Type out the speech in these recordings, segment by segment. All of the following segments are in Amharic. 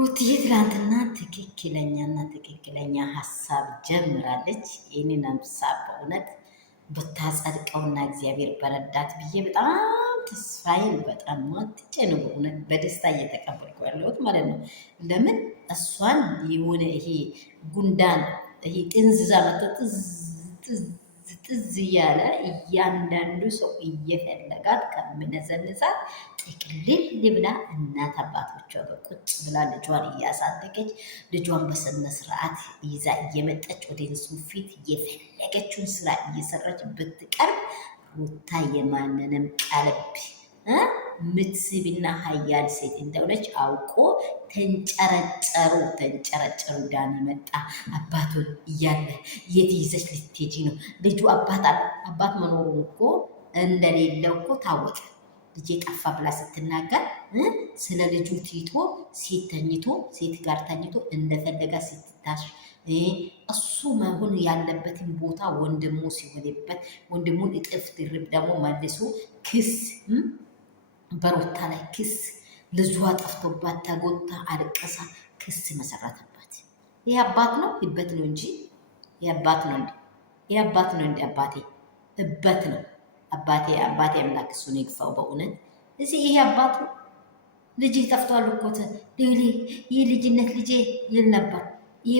ሩትዬ ትላንትና ትክክለኛ ሀሳብ ጀምራለች። ይህንን ሀሳብ በእውነት ብታጸድቀውና እግዚአብሔር በረዳት ብዬ በጣም ተስፋዬን በጣም አትጨነቁ። በእውነት በደስታ እየተቀበልኩ ያለሁት ማለት ነው። ለምን እሷን የሆነ ይሄ ጉንዳን ይሄ ጥንዝዛ መጥቶ ጥዝ እያለ እያንዳንዱ ሰው እየፈለጋት ከምነዘንዛት ጥቅልል ብላ እናት አባቶቿ ጋር ቁጭ ብላ ልጇን እያሳደገች ልጇን በስነ ስርዓት ይዛ እየመጠች ወደ እሱ ፊት የፈለገችውን ስራ እየሰራች ብትቀርብ ሩታ የማንንም ቀልብ ምትስብና ሀያል ሴት እንደሆነች አውቆ ተንጨረጨሩ። ዳኒ መጣ። አባቱን እያለ የት ይዘሽ ልትሄጂ ነው? ልጁ አባት መኖሩን እኮ እንደሌለው እኮ ታወቀ። ልጄ ጠፋ ብላ ስትናገር ስለ ልጁ ቲቶ ሴት ጋር ተኝቶ እንደፈለጋ ስትታሽ እሱ መሆን ያለበትን ቦታ ወንድሙ ሲሆንበት ወንድሙን እጥፍ ድርብ ደግሞ መልሶ ክስ በሩታ ላይ ክስ ልጇ ጠፍቶባት ተጎታ አልቀሳ ክስ መሰረተባት። ይህ አባት ነው ይበት ነው እንጂ የአባት ነው እንዲ የአባት ነው እንዲ አባቴ እበት ነው አባቴ አምላክ እሱን ይግፋው። በእውነት እዚህ ይሄ አባቱ ልጅ ጠፍቷል እኮ ይህ ልጅነት ልጄ ይል ነበር። ይህ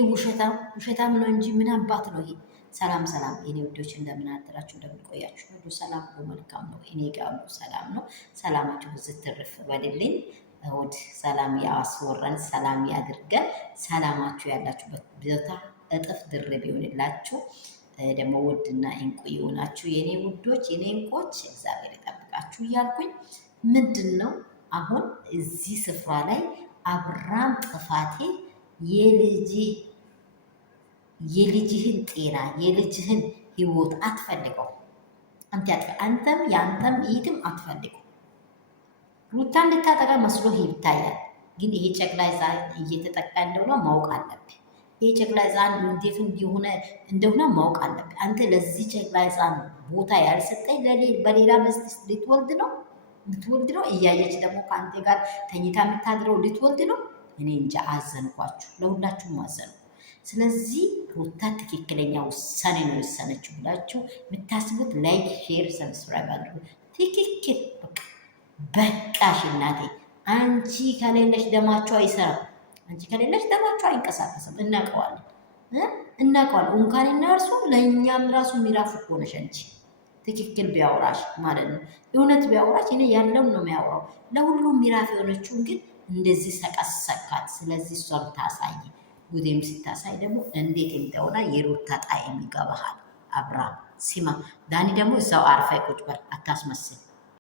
ውሸታም ነው እንጂ ምን አባት ነው ይሄ? ሰላም የኔ ውዶች፣ እንደምን አደራችሁ? እንደምን ቆያችሁ? ሁሉ ሰላም ሁሉ መልካም ነው። እኔ ጋር ሁሉ ሰላም ነው። ሰላማችሁ ብዝት ትርፍ በልልኝ። እሑድ ሰላም ያስወረን፣ ሰላም ያድርገን። ሰላማችሁ ያላችሁበት ቦታ እጥፍ ድርብ ይሆንላችሁ። ደግሞ ውድና እንቁ የሆናችሁ የኔ ውዶች የኔ እንቆች እግዚአብሔር ይጠብቃችሁ እያልኩኝ ምንድን ነው አሁን እዚህ ስፍራ ላይ አብራም ጥፋቴ የልጅህን ጤና የልጅህን ህይወት አትፈልገው። አንተም ያንተም ይትም አትፈልገው። ሩታ እንድታጠቃ መስሎ ይታያል። ግን ይሄ ጨቅላ ሕፃን እየተጠቃ እንደሆነ ማወቅ አለብህ። ይሄ ጨቅላ ሕፃን እንዴት እንደሆነ ማወቅ አለብህ። አንተ ለዚህ ጨቅላ ሕፃን ቦታ ያልሰጠኝ በሌላ መስት ልትወልድ ነው። እያየች ደግሞ ከአንተ ጋር ተኝታ የምታድረው ልትወልድ ነው። እኔ እንጃ አዘንኳችሁ፣ ለሁላችሁም አዘንኩ። ስለዚህ ሩታ ትክክለኛ ውሳኔ ነው የወሰነችው ብላችሁ የምታስቡት ላይክ፣ ሼር፣ ሰብስክራይብ አድርጉ። ትክክል በቃሽ እናቴ። አንቺ ከሌለሽ ደማቸው አይሰራም። አንቺ ከሌለሽ ደማቸው አይንቀሳቀስም። እናውቀዋለን። እንኳን እናርሱ ለእኛም ራሱ ሚራፍ እኮ ነሽ አንቺ። ትክክል ቢያወራሽ ማለት ነው። እውነት ቢያወራሽ እኔ ያለው ነው የሚያወራው። ለሁሉም ሚራፍ የሆነችውን ግን እንደዚህ ሰቀሰካት። ስለዚህ እሷም ታሳይ። ጉዴም ስታሳይ ደግሞ እንዴት እንደሆነ የሩታ ጣዕም ይገባሃል። አብርሃም ሲማ ዳኒ ደግሞ እዛው አርፋ ቁጭ በል፣ አታስመስል።